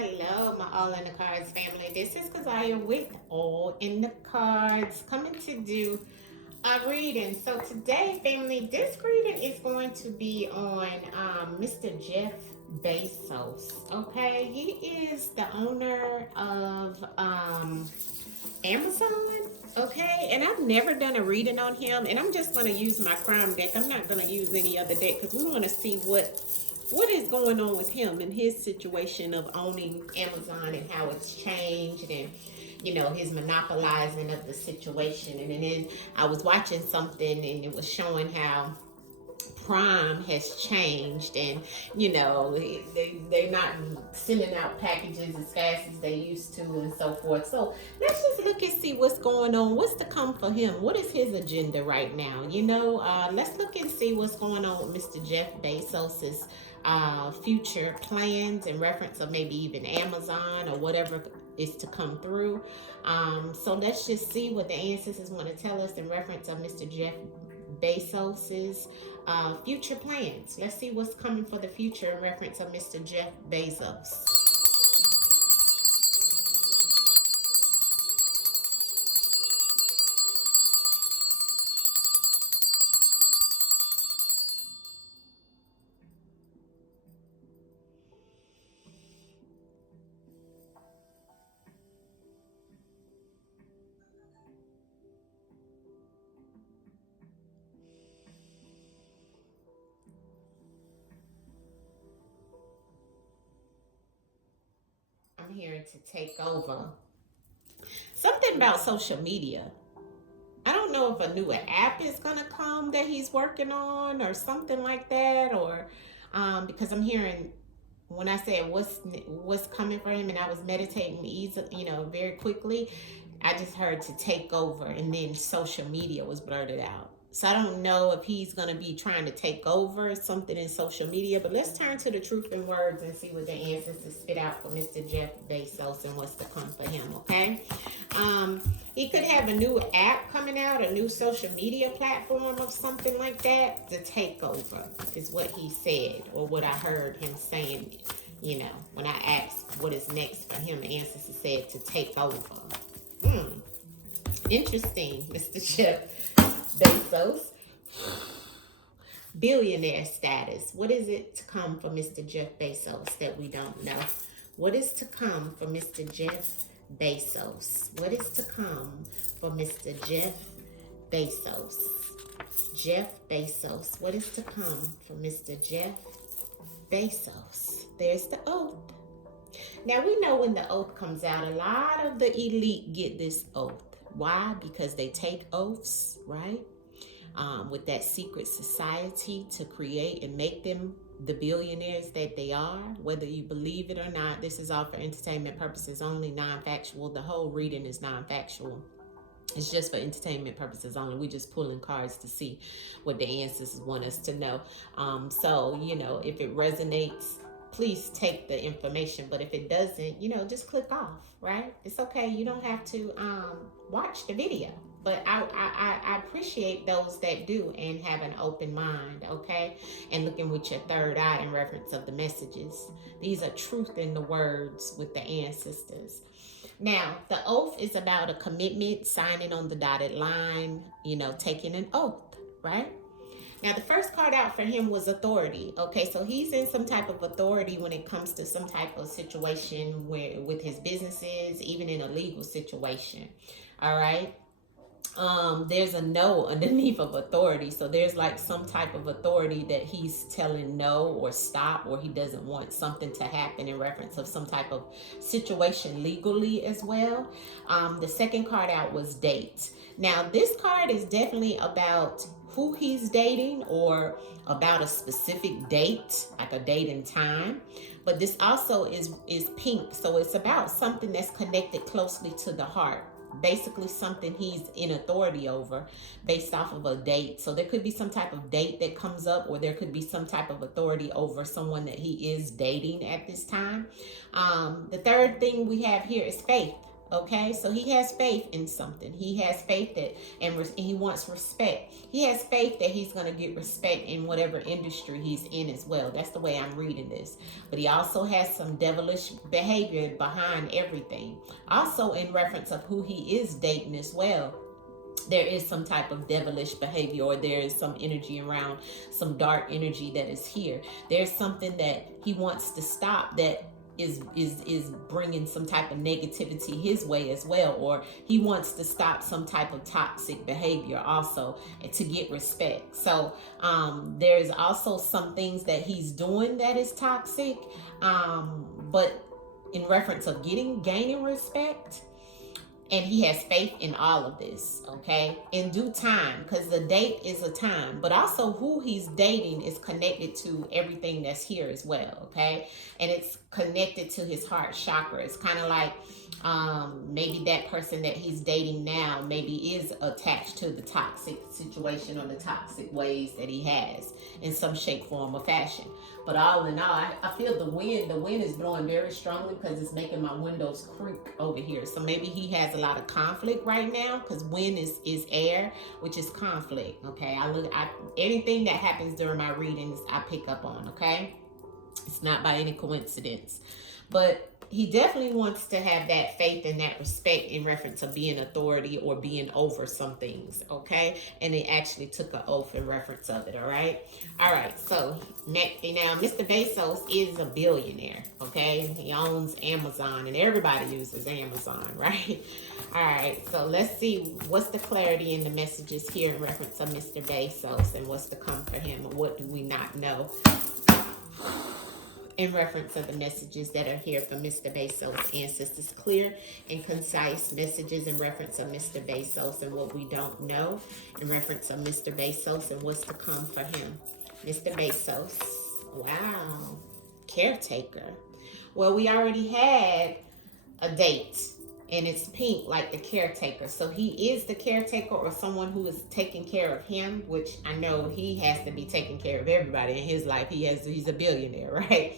Hello, my All in the Cards family. This is Kazaya with All in the Cards, coming to do a reading. So today, family, this reading is going to be on Mr. Jeff Bezos. Okay, he is the owner of Amazon. Okay, and I've never done a reading on him, and I'm just going to use my crime deck. I'm not going to use any other deck because we want to see what is going on with him and his situation of owning Amazon and how it's changed, and his monopolizing of the situation. And then I was watching something and it was showing how Prime has changed, and they're not sending out packages as fast as they used to and so forth. So let's just look and see what's going on, what's to come for him, what is his agenda right now. Let's look and see what's going on with Mr. Jeff Bezos's future plans in reference of maybe even Amazon or whatever is to come through. So let's just see what the ancestors want to tell us in reference of Mr. Jeff Bezos's future plans. Let's see what's coming for the future in reference of Mr. Jeff Bezos. I'm here to take over. Something about social media. I don't know if a new app is gonna come that he's working on or something like that, or because I'm hearing when I said what's coming for him, and I was meditating very quickly. I just heard to take over, and then social media was blurted out. So I don't know if he's going to be trying to take over something in social media, but let's turn to the truth in words and see what the ancestors spit out for Mr. Jeff Bezos and what's to come for him, okay? He could have a new app coming out, a new social media platform of something like that to take over, is what he said, or what I heard him saying, when I asked what is next for him, the ancestors said to take over. Interesting, Mr. Jeff Bezos. Billionaire status. What is it to come for Mr. Jeff Bezos that we don't know? What is to come for Mr. Jeff Bezos? What is to come for Mr. Jeff Bezos? Jeff Bezos. What is to come for Mr. Jeff Bezos? There's the oath. Now, we know when the oath comes out, a lot of the elite get this oath. Why? Because they take oaths, right? With that secret society to create and make them the billionaires that they are. Whether you believe it or not, this is all for entertainment purposes only, non-factual. The whole reading is non-factual. It's just for entertainment purposes only. We're just pulling cards to see what the ancestors want us to know. So, if it resonates, please take the information. But if it doesn't, just click off, right? It's okay. You don't have to watch the video. But I appreciate those that do and have an open mind, okay? And looking with your third eye in reference of the messages. These are truth in the words with the ancestors. Now, the oath is about a commitment, signing on the dotted line, taking an oath, right? Now, the first card out for him was authority. Okay, so he's in some type of authority when it comes to some type of situation with his businesses, even in a legal situation. All right. There's a no underneath of authority. So there's like some type of authority that he's telling no or stop, or he doesn't want something to happen in reference of some type of situation legally as well. The second card out was date. Now, this card is definitely about who he's dating or about a specific date, like a date and time. But this also is pink. So it's about something that's connected closely to the heart. Basically something he's in authority over based off of a date. So there could be some type of date that comes up, or there could be some type of authority over someone that he is dating at this time. The third thing we have here is faith. Okay, so he has faith in something. He has faith that, and he wants respect. He has faith that he's going to get respect in whatever industry he's in as well. That's the way I'm reading this. But he also has some devilish behavior behind everything. Also, in reference of who he is dating as well, there is some type of devilish behavior, or there is some energy around, some dark energy that is here. There's something that he wants to stop that is bringing some type of negativity his way as well, or he wants to stop some type of toxic behavior also, and to get respect. So there's also some things that he's doing that is toxic, but in reference of gaining respect. And he has faith in all of this, okay? In due time, because the date is a time. But also who he's dating is connected to everything that's here as well, okay? And it's connected to his heart chakra. It's kind of like maybe that person that he's dating now maybe is attached to the toxic situation or the toxic ways that he has in some shape, form, or fashion. But all in all, I feel the wind. The wind is blowing very strongly because it's making my windows creak over here. So maybe he has a lot of conflict right now, because wind is air, which is conflict. Okay, anything that happens during my readings, I pick up on. Okay, it's not by any coincidence, but he definitely wants to have that faith and that respect in reference to being authority or being over some things, okay? And he actually took an oath in reference of it, all right? All right, so next, now Mr. Bezos is a billionaire, okay? He owns Amazon, and everybody uses Amazon, right? All right, so let's see what's the clarity in the messages here in reference to Mr. Bezos, and what's to come for him, and what do we not know in reference to the messages that are here for Mr. Bezos. Ancestors, clear and concise messages in reference to Mr. Bezos and what we don't know in reference to Mr. Bezos and what's to come for him. Mr. Bezos, wow, caretaker. Well, we already had a date, and it's pink like the caretaker. So he is the caretaker, or someone who is taking care of him, which I know he has to be taking care of everybody in his life. He's a billionaire, right?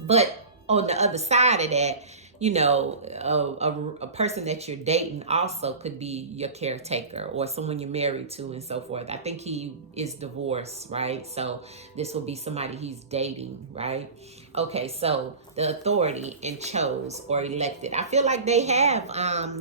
But on the other side of that, you know, a person that you're dating also could be your caretaker, or someone you're married to, and so forth. I think he is divorced, right? So this will be somebody he's dating, right? Okay, so the authority and chose or elected. I feel like they have,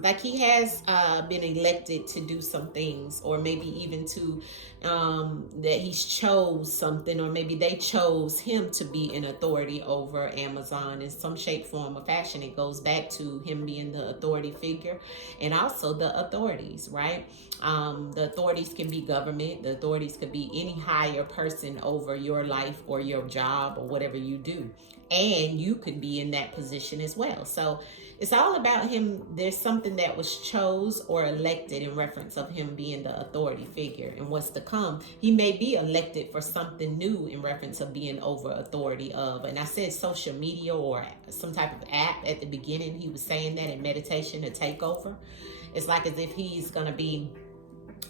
like he has been elected to do some things, or maybe even to, that he's chose something, or maybe they chose him to be an authority over Amazon in some shape, form, or fashion. It goes back to him being the authority figure, and also the authorities, right? The authorities can be government. The authorities could be any higher person over your life or your job or whatever you do. And you could be in that position as well. So it's all about him. There's something that was chose or elected in reference of him being the authority figure, and what's to come. He may be elected for something new in reference of being over authority of, and I said social media or some type of app at the beginning. He was saying that in meditation, a takeover. It's like as if he's going to be,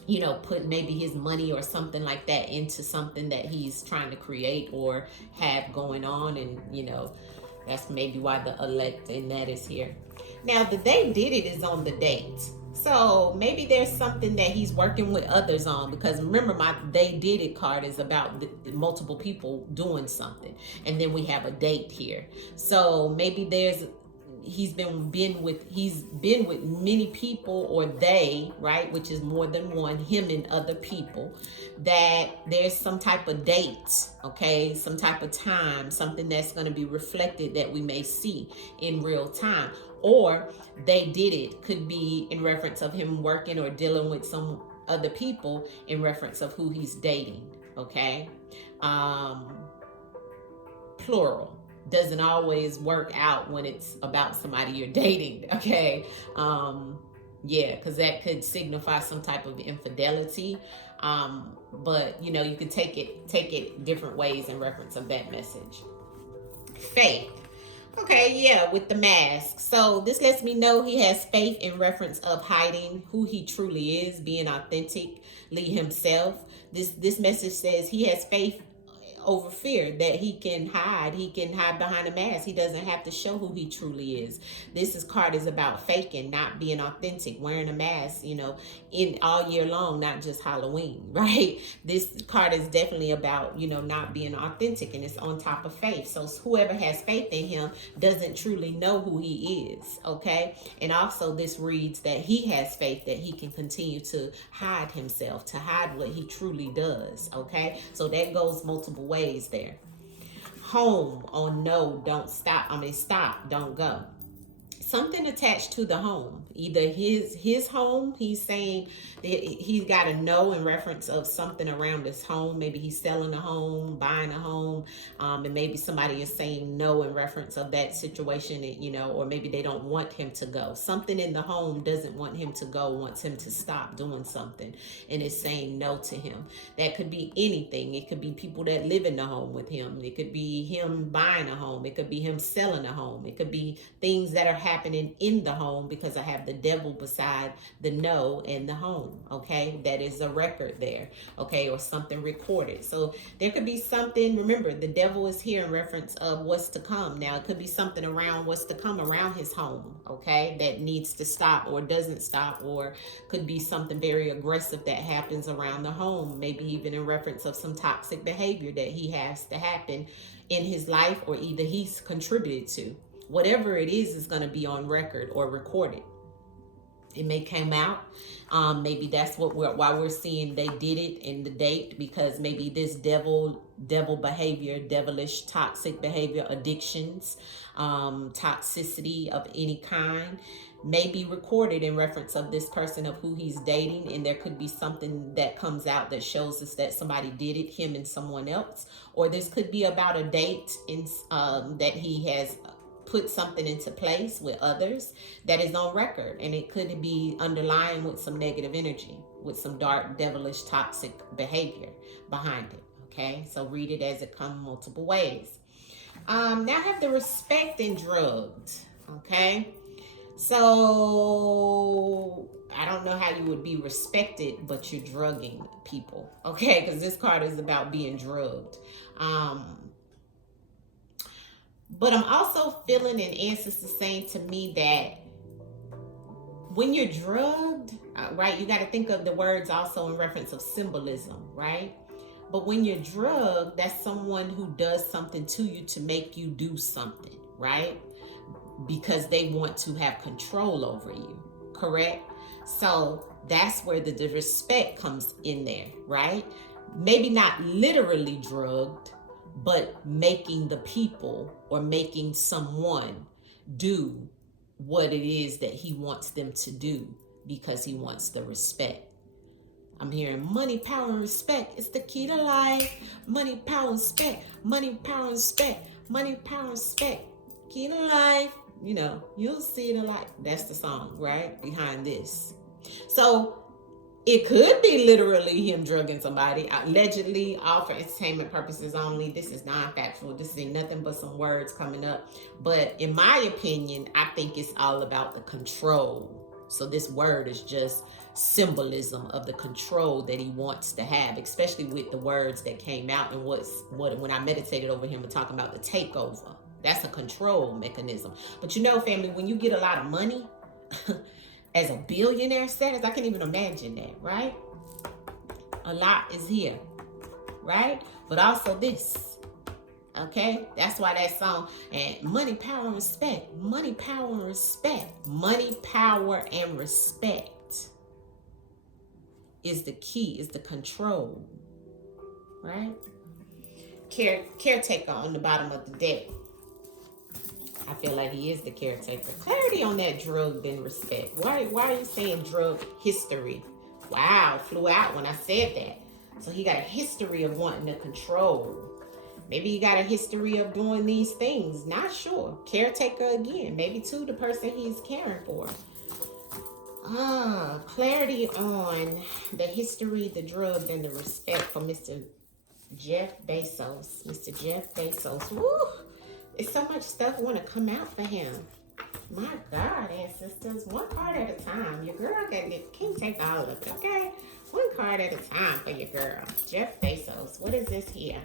you know, put maybe his money or something like that into something that he's trying to create or have going on. And, you know, that's maybe why the elect in that is here. Now, the they did it is on the date. So maybe there's something that he's working with others on, because remember, my they did it card is about the multiple people doing something. And then we have a date here. So maybe he's been with many people, or they, right, which is more than one, him and other people, that there's some type of date, okay, some type of time, something that's going to be reflected that we may see in real time. Or they did it could be in reference of him working or dealing with some other people in reference of who he's dating, okay? Plural. Doesn't always work out when it's about somebody you're dating, okay? Yeah, because that could signify some type of infidelity. But you know, you could take it different ways in reference of that message. Faith. Okay, yeah, with the mask. So this lets me know he has faith in reference of hiding who he truly is, being authentically himself. This message says he has faith over fear, that he can hide. He can hide behind a mask. He doesn't have to show who he truly is. Card is about faking, not being authentic, wearing a mask, in all year long, not just Halloween, right? This card is definitely about, not being authentic, and it's on top of faith. So whoever has faith in him doesn't truly know who he is, okay? And also this reads that he has faith that he can continue to hide himself, to hide what he truly does, okay? So that goes multiple ways there. Home on no, don't stop. Stop, don't go. Something attached to the home, either his home. He's saying that he's got a no in reference of something around his home. Maybe he's selling a home, buying a home, and maybe somebody is saying no in reference of that situation, or maybe they don't want him to go. Something in the home doesn't want him to go, wants him to stop doing something, and is saying no to him. That could be anything. It could be people that live in the home with him. It could be him buying a home. It could be him selling a home. It could be things that are happening in the home, because I have the devil beside the no and the home, okay? That is a record there, okay? Or something recorded. So there could be something. Remember, the devil is here in reference of what's to come. Now, it could be something around what's to come around his home, okay, that needs to stop or doesn't stop, or could be something very aggressive that happens around the home, maybe even in reference of some toxic behavior that he has to happen in his life, or either he's contributed to. Whatever it is going to be on record or recorded. It may come out. Maybe that's why we're seeing they did it in the date, because maybe this devil behavior, devilish, toxic behavior, addictions, toxicity of any kind, may be recorded in reference of this person, of who he's dating. And there could be something that comes out that shows us that somebody did it, him and someone else. Or this could be about a date that he has put something into place with others that is on record, and it could be underlying with some negative energy, with some dark, devilish, toxic behavior behind it, okay? So read it as it comes multiple ways. Now I have the respect and drugged, okay? So I don't know how you would be respected, but you're drugging people, okay? Because this card is about being drugged. But I'm also feeling an ancestor saying to me that when you're drugged, right, you got to think of the words also in reference of symbolism, right? But when you're drugged, that's someone who does something to you to make you do something, right? Because they want to have control over you, correct? So that's where the respect comes in there, right? Maybe not literally drugged, but making the people or making someone do what it is that he wants them to do because he wants the respect. I'm hearing money, power, and respect. It's the key to life. Money, power, and respect. Money, power, and respect. Money, power, and respect. Key to life. You'll see the light. That's the song, right? Behind this. So it could be literally him drugging somebody, allegedly, all for entertainment purposes only. This is non-factual. This ain't nothing but some words coming up. But in my opinion, I think it's all about the control. So this word is just symbolism of the control that he wants to have, especially with the words that came out and when I meditated over him and talking about the takeover. That's a control mechanism. But family, when you get a lot of money, as a billionaire status, I can't even imagine that, right? A lot is here, right? But also this, okay? That's why that song, and money, power, and respect. Money, power, and respect. Money, power, and respect is the key, is the control, right? Caretaker on the bottom of the deck. I feel like he is the caretaker. Clarity on that drug and respect. Why are you saying drug history? Wow, flew out when I said that. So he got a history of wanting to control. Maybe he got a history of doing these things. Not sure. Caretaker again. Maybe too the person he's caring for. Clarity on the history, the drug, and the respect for Mr. Jeff Bezos. Mr. Jeff Bezos. Woo! It's so much stuff want to come out for him. My God, ancestors, one card at a time. Your girl can't take all of it, okay? One card at a time for your girl. Jeff Bezos. What is this here?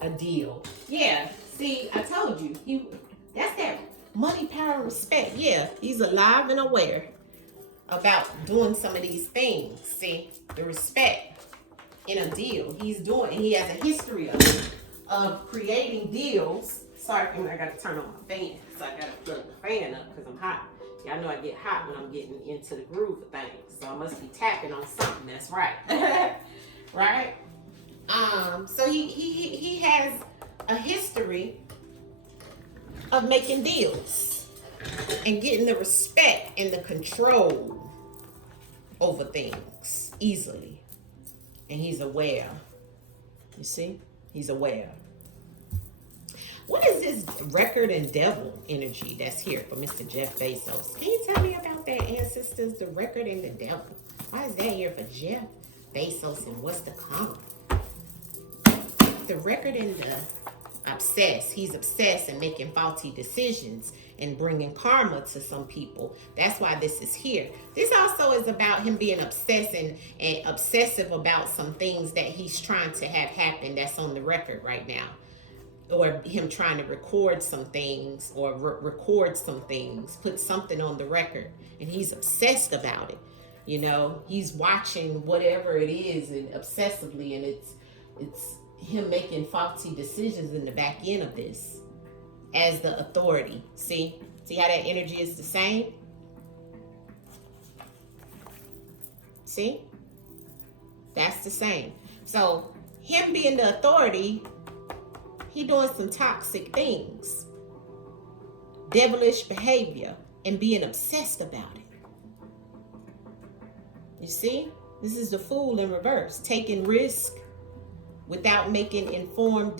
a deal. Yeah, see, I told you. That's that money, power, respect. Yeah, he's alive and aware about doing some of these things. See, the respect in a deal. He's doing, and he has a history of creating deals. Sorry, I got to turn on my fan. So I got to plug the fan up because I'm hot. Y'all know I get hot when I'm getting into the groove of things. So I must be tapping on something that's right. Right? So he has a history of making deals and getting the respect and the control over things easily. And he's aware. You see? He's aware. What is this record and devil energy that's here for Mr. Jeff Bezos? Can you tell me about that, ancestors? The record and the devil. Why is that here for Jeff Bezos and what's to come? The record and the obsessed. He's obsessed and making faulty decisions and bringing karma to some people. That's why this is here. This also is about him being obsessed and obsessive about some things that he's trying to have happen that's on the record right now. Or him trying to record some things or record some things, put something on the record, and he's obsessed about it. You know, he's watching whatever it is and obsessively, and it's him making faulty decisions in the back end of this as the authority. See how that energy is the same? See? That's the same. So him being the authority, he doing some toxic things, devilish behavior, and being obsessed about it. You see? This is the fool in reverse, taking risk without making informed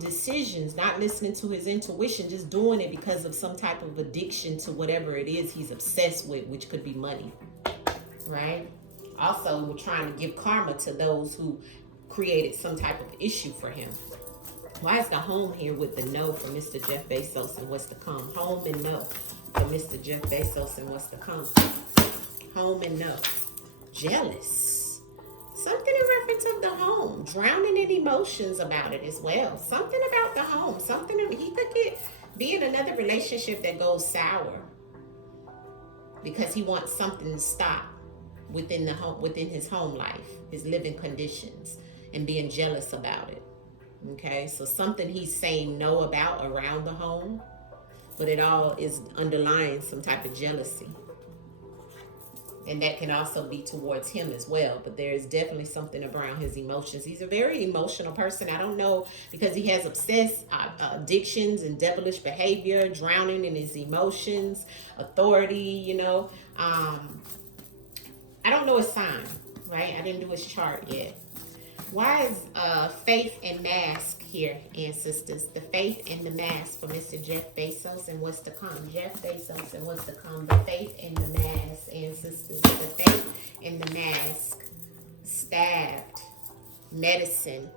decisions, not listening to his intuition, just doing it because of some type of addiction to whatever it is he's obsessed with, which could be money, right? Also, we're trying to give karma to those who created some type of issue for him. Why is the home here with the no for Mr. Jeff Bezos and what's to come? Home and no for Mr. Jeff Bezos and what's to come. Home and no. Jealous. Something in reference of the home. Drowning in emotions about it as well. Something about the home. Something he could be in another relationship that goes sour because he wants something to stop within the home, within his home life, his living conditions, and being jealous about it. Okay, so something he's saying no about around the home, but it all is underlying some type of jealousy. And that can also be towards him as well. But there is definitely something around his emotions. He's a very emotional person. I don't know, because he has obsessed addictions and devilish behavior, drowning in his emotions, authority, you know. I don't know his sign, right? I didn't do his chart yet. Why is faith and mask here, ancestors? The faith and the mask for Mr. Jeff Bezos and what's to come. Jeff Bezos and what's to come. The faith and the mask, ancestors. The faith and the mask. Stabbed. Medicine.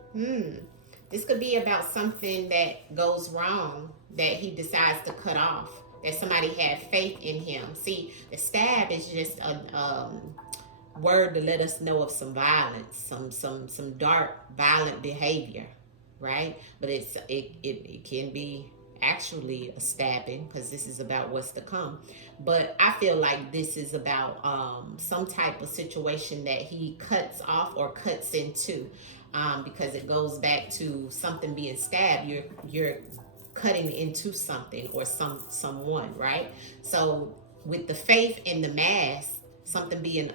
This could be about something that goes wrong that he decides to cut off. That somebody had faith in him. See, the stab is just a word to let us know of some violence, some dark, violent behavior, right? But it can be actually a stabbing, because this is about what's to come. But I feel like this is about some type of situation that he cuts off or cuts into, because it goes back to something being stabbed. You're cutting into something or someone, right? So with the faith and the mask, something being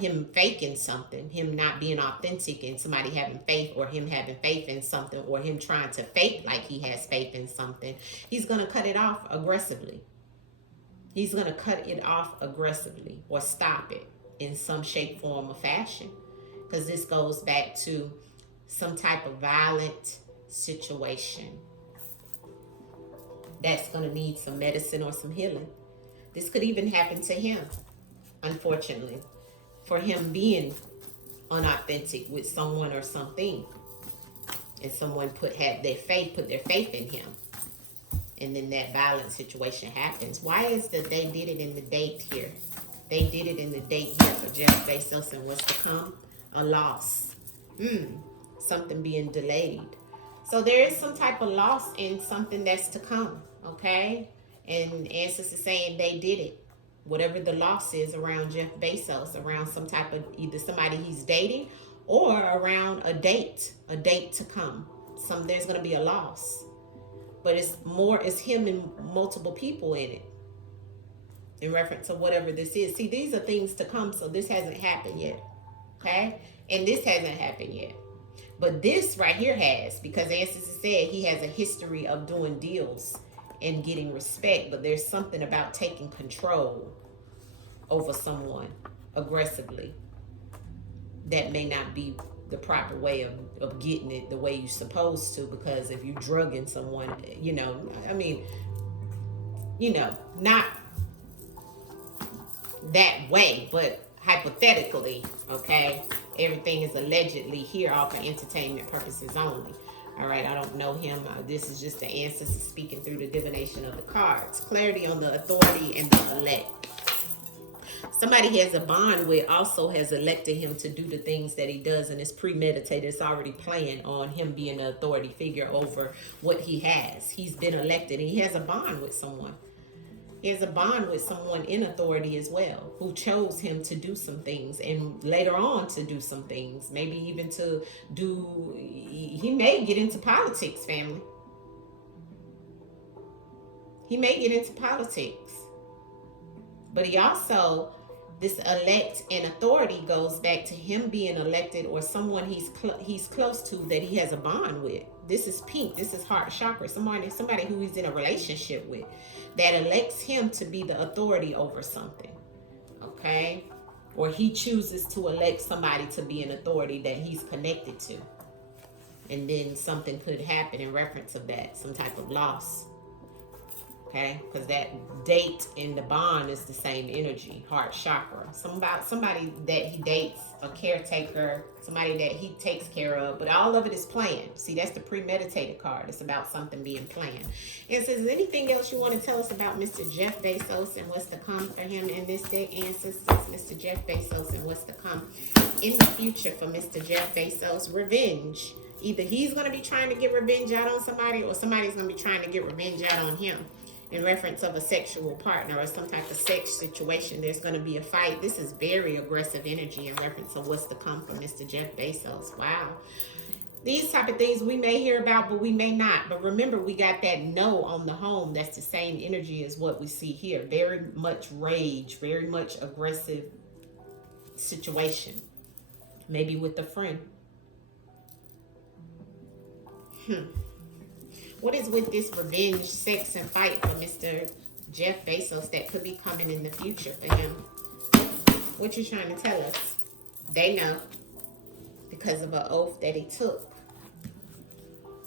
him faking something, him not being authentic, and somebody having faith, or him having faith in something, or him trying to fake like he has faith in something, he's going to cut it off aggressively. He's going to cut it off aggressively or stop it in some shape, form, or fashion, because this goes back to some type of violent situation that's going to need some medicine or some healing. This could even happen to him. Unfortunately, for him being unauthentic with someone or something, and someone put their faith in him, and then that violent situation happens. Why is that they did it in the date here? They did it in the date here for Jeff Bezos and what's to come? A loss. Something being delayed. So there is some type of loss in something that's to come, okay? And ancestors is saying they did it. Whatever the loss is around Jeff Bezos, around some type of either somebody he's dating or around a date to come. There's going to be a loss. But it's him and multiple people in it. In reference to whatever this is. See, these are things to come, so this hasn't happened yet. Okay? And this hasn't happened yet. But this right here has, because ancestors said he has a history of doing deals and getting respect, but there's something about taking control over someone aggressively that may not be the proper way of getting it the way you're supposed to, because if you're drugging someone, not that way, but hypothetically, okay, everything is allegedly here all for entertainment purposes only. All right, I don't know him. This is just the ancestors speaking through the divination of the cards. Clarity on the authority and the elect. Somebody he has a bond with also has elected him to do the things that he does, and it's premeditated. It's already planned on him being the authority figure over what he has. He's been elected, and he has a bond with someone. He has a bond with someone in authority as well, who chose him to do some things and later on to do some things. Maybe even he may get into politics, family. He may get into politics. But he also, this elect and authority goes back to him being elected or someone he's close to that he has a bond with. This is pink. This is heart chakra. Somebody who he's in a relationship with that elects him to be the authority over something. Okay? Or he chooses to elect somebody to be an authority that he's connected to. And then something could happen in reference of that, some type of loss. Okay, because that date in the bond is the same energy, heart chakra. Somebody that he dates, a caretaker, somebody that he takes care of, but all of it is planned. See, that's the premeditated card. It's about something being planned. And so, is there anything else you want to tell us about Mr. Jeff Bezos and what's to come for him in this deck, ancestors? Mr. Jeff Bezos and what's to come in the future for Mr. Jeff Bezos? Revenge. Either he's going to be trying to get revenge out on somebody, or somebody's going to be trying to get revenge out on him. In reference of a sexual partner or some type of sex situation, there's going to be a fight. This is very aggressive energy in reference to what's to come from Mr. Jeff Bezos. Wow. These type of things we may hear about, but we may not. But remember, we got that no on the home. That's the same energy as what we see here. Very much rage, very much aggressive situation. Maybe with a friend. What is with this revenge, sex, and fight for Mr. Jeff Bezos that could be coming in the future for him? What you trying to tell us? They know because of an oath that he took.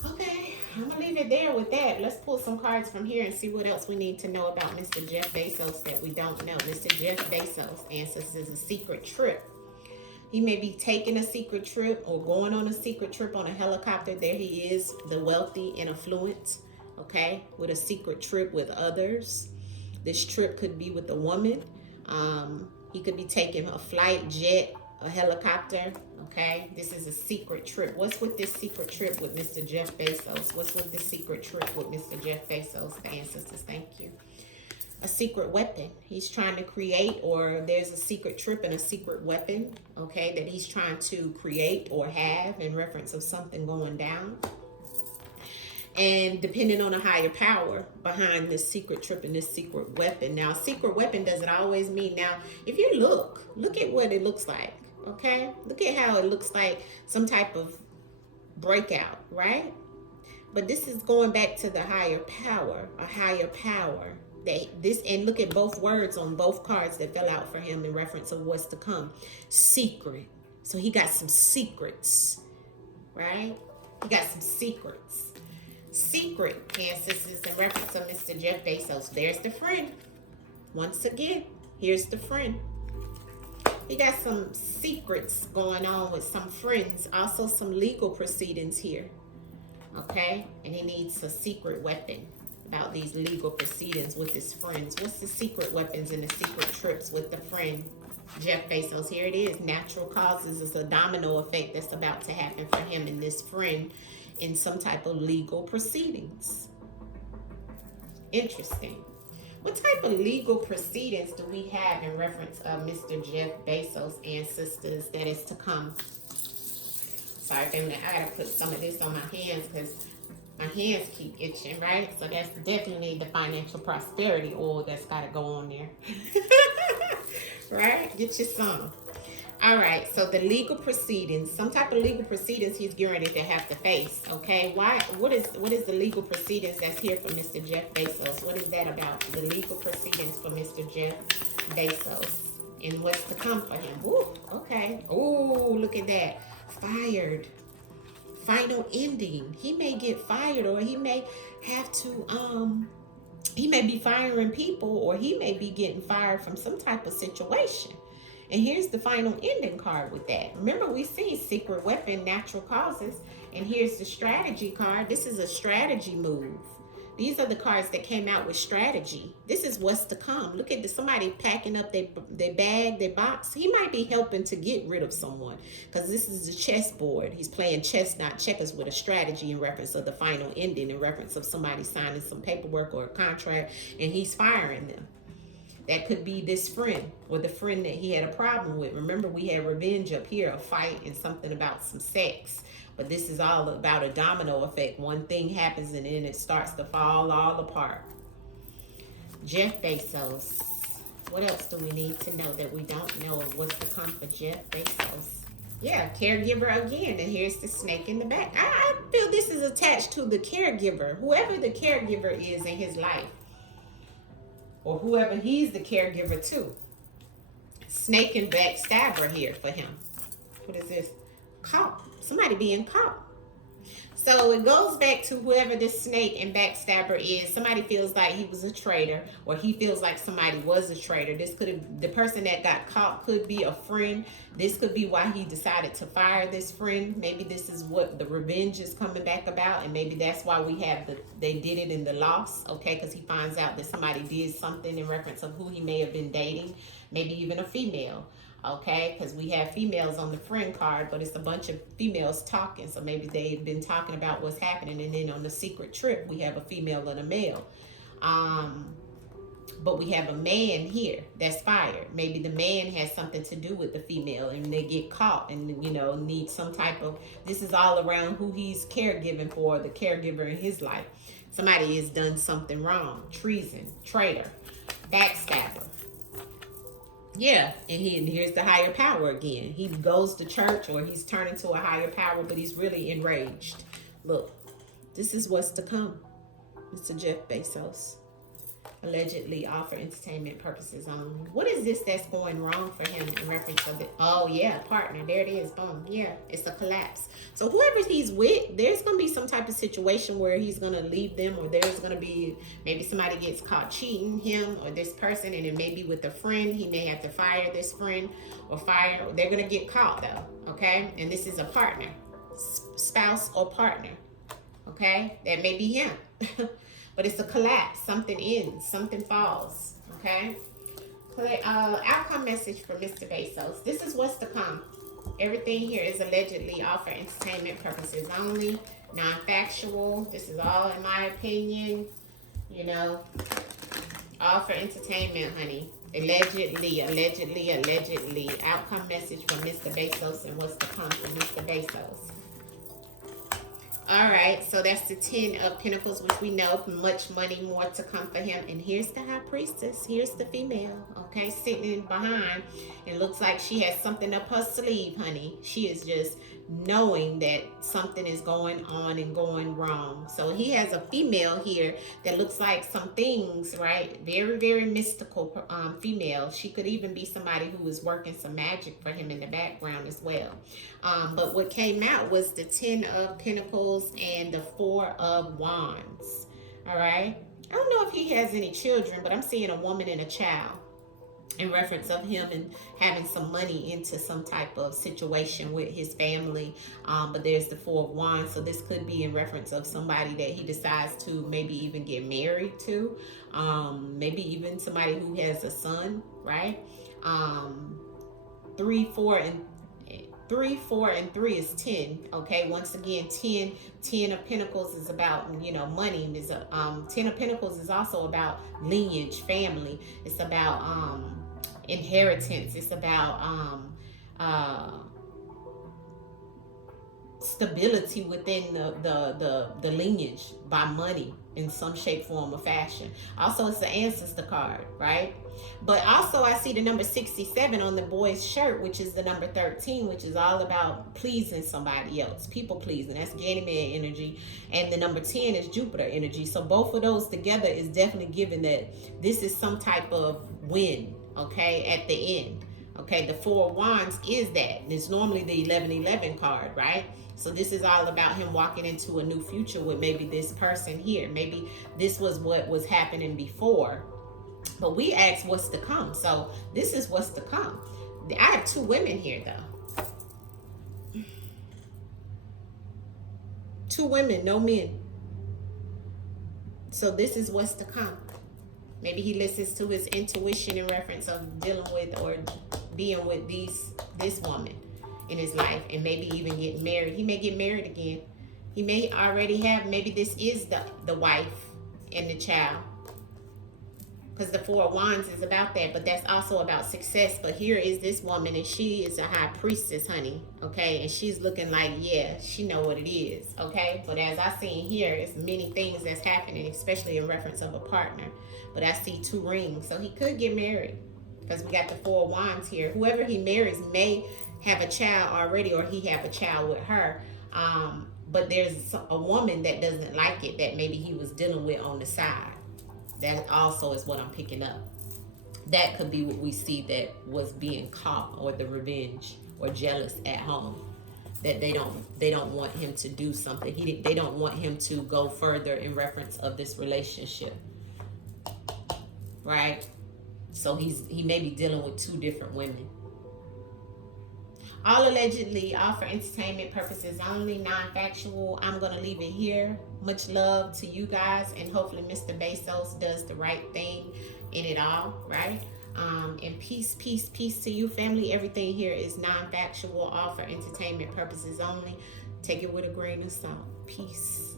Okay, I'm going to leave it there with that. Let's pull some cards from here and see what else we need to know about Mr. Jeff Bezos that we don't know. Mr. Jeff Bezos, ancestors, a secret trip. He may be taking a secret trip or going on a secret trip on a helicopter. There he is, the wealthy and affluent, okay, with a secret trip with others. This trip could be with a woman. He could be taking a flight, jet, a helicopter, okay? This is a secret trip. What's with this secret trip with Mr. Jeff Bezos? What's with this secret trip with Mr. Jeff Bezos? The ancestors, thank you. A secret weapon he's trying to create, or there's a secret trip and a secret weapon, okay, that he's trying to create or have in reference of something going down. And depending on a higher power behind this secret trip and this secret weapon. Now, secret weapon doesn't always mean, now, if you look at what it looks like, okay? Look at how it looks like some type of breakout, right? But this is going back to the higher power, a higher power. And look at both words on both cards that fell out for him in reference of what's to come. Secret. So he got some secrets, right? He got some secrets. Secret, ancestors, in reference of Mr. Jeff Bezos. There's the friend. Once again, here's the friend. He got some secrets going on with some friends. Also some legal proceedings here. Okay? And he needs a secret weapon. About these legal proceedings with his friends. What's the secret weapons and the secret trips with the friend Jeff Bezos? Here it is. Natural causes. It's a domino effect that's about to happen for him and this friend in some type of legal proceedings. Interesting. What type of legal proceedings do we have in reference of Mr. Jeff Bezos and sisters that is to come? Sorry, family, I gotta put some of this on my hands because my hands keep itching, right? So that's definitely the financial prosperity oil that's gotta go on there. Right? Get you some. All right, so the legal proceedings, some type of legal proceedings he's getting ready to have to face, okay? What is the legal proceedings that's here for Mr. Jeff Bezos? What is that about? The legal proceedings for Mr. Jeff Bezos and what's to come for him. Ooh, okay. Ooh, look at that. Fired. Final ending. He may get fired, or he may have to, he may be firing people, or he may be getting fired from some type of situation. And here's the final ending card with that. Remember, we see secret weapon, natural causes. And here's the strategy card. This is a strategy move. These are the cards that came out with strategy. This is what's to come. Look at somebody packing up their bag, their box. He might be helping to get rid of someone, because this is a chessboard. He's playing chess, not checkers, with a strategy in reference of the final ending, in reference of somebody signing some paperwork or a contract, and he's firing them. That could be this friend, or the friend that he had a problem with. Remember, we had revenge up here, a fight and something about some sex. But this is all about a domino effect. One thing happens and then it starts to fall all apart. Jeff Bezos. What else do we need to know that we don't know of what's to come for Jeff Bezos? Yeah, caregiver again. And here's the snake in the back. I feel this is attached to the caregiver. Whoever the caregiver is in his life, or whoever he's the caregiver to. Snake and backstabber here for him. What is this? Caught. Somebody being caught. So it goes back to whoever this snake and backstabber is. Somebody feels like he was a traitor, or he feels like somebody was a traitor. This could have, the person that got caught could be a friend. This could be why he decided to fire this friend. Maybe this is what the revenge is coming back about, and maybe that's why we have they did it in the loss, okay? Because he finds out that somebody did something in reference of who he may have been dating, maybe even a female. Okay, because we have females on the friend card, but it's a bunch of females talking. So maybe they've been talking about what's happening. And then on the secret trip, we have a female and a male. But we have a man here that's fired. Maybe the man has something to do with the female, and they get caught and, you know, need some type of, this is all around who he's caregiving for, the caregiver in his life. Somebody has done something wrong. Treason, traitor, backstabber. Yeah, and here's the higher power again. He goes to church, or he's turning to a higher power, but he's really enraged. Look, this is what's to come. Mr. Jeff Bezos. Allegedly all for entertainment purposes only. What is this that's going wrong for him in reference of it? Oh, yeah, partner. There it is. Boom. Yeah, it's a collapse. So whoever he's with, there's going to be some type of situation where he's going to leave them, or there's going to be, maybe somebody gets caught cheating him or this person, and it may be with a friend. He may have to fire this friend, or they're going to get caught though, okay? And this is a partner, spouse or partner, okay? That may be him. But it's a collapse. Something ends. Something falls. Okay? Outcome message for Mr. Bezos. This is what's to come. Everything here is allegedly all for entertainment purposes only. Non-factual. This is all in my opinion. You know. All for entertainment, honey. Allegedly, allegedly, allegedly. Outcome message for Mr. Bezos and what's to come for Mr. Bezos. All right, so that's the 10 of Pentacles, which we know much money more to come for him. And here's the High Priestess. Here's the female, okay, sitting behind. It looks like she has something up her sleeve, honey. She is just knowing that something is going on and going wrong. So he has a female here that looks like some things, right? Very, very mystical female. She could even be somebody who is working some magic for him in the background as well. But what came out was the 10 of Pentacles and the 4 of Wands. All right. I don't know if he has any children, but I'm seeing a woman and a child in reference of him and having some money into some type of situation with his family. But there's the 4 of Wands. So this could be in reference of somebody that he decides to maybe even get married to. Maybe even somebody who has a son, right? 3 3, 4, and 3 is 10. Okay, once again, 10 of Pentacles is about, money. Is 10 of Pentacles is also about lineage, family. It's about inheritance. It's about stability within the lineage by money in some shape, form, or fashion. Also, it's the ancestor card, right? But also, I see the number 67 on the boy's shirt, which is the number 13, which is all about pleasing somebody else, people pleasing. That's Ganymede energy. And the number 10 is Jupiter energy. So both of those together is definitely giving that this is some type of win, okay, at the end. Okay, the 4 of Wands is that. It's normally the 11-11 card, right? So this is all about him walking into a new future with maybe this person here. Maybe this was what was happening before. But we asked what's to come. So this is what's to come. I have 2 women here, though. 2 women, no men. So this is what's to come. Maybe he listens to his intuition in reference of dealing with or being with this woman in his life, and maybe even getting married. He may get married again. He may already have, maybe this is the wife and the child. Because the 4 of Wands is about that, but that's also about success. But here is this woman, and she is a high priestess, honey, okay? And she's looking like, yeah, she know what it is, okay? But as I seen here, it's many things that's happening, especially in reference of a partner. But I see 2 rings, so he could get married because we got the 4 of Wands here. Whoever he marries may have a child already, or he have a child with her. But there's a woman that doesn't like it that maybe he was dealing with on the side. That also is what I'm picking up. That could be what we see that was being caught, or the revenge or jealous at home. That they don't want him to do something. They don't want him to go further in reference of this relationship. Right? So he may be dealing with 2 different women. All allegedly, all for entertainment purposes only, non-factual. I'm going to leave it here. Much love to you guys, and hopefully Mr. Bezos does the right thing in it all, right? And peace, peace, peace to you, family. Everything here is non-factual, all for entertainment purposes only. Take it with a grain of salt. Peace.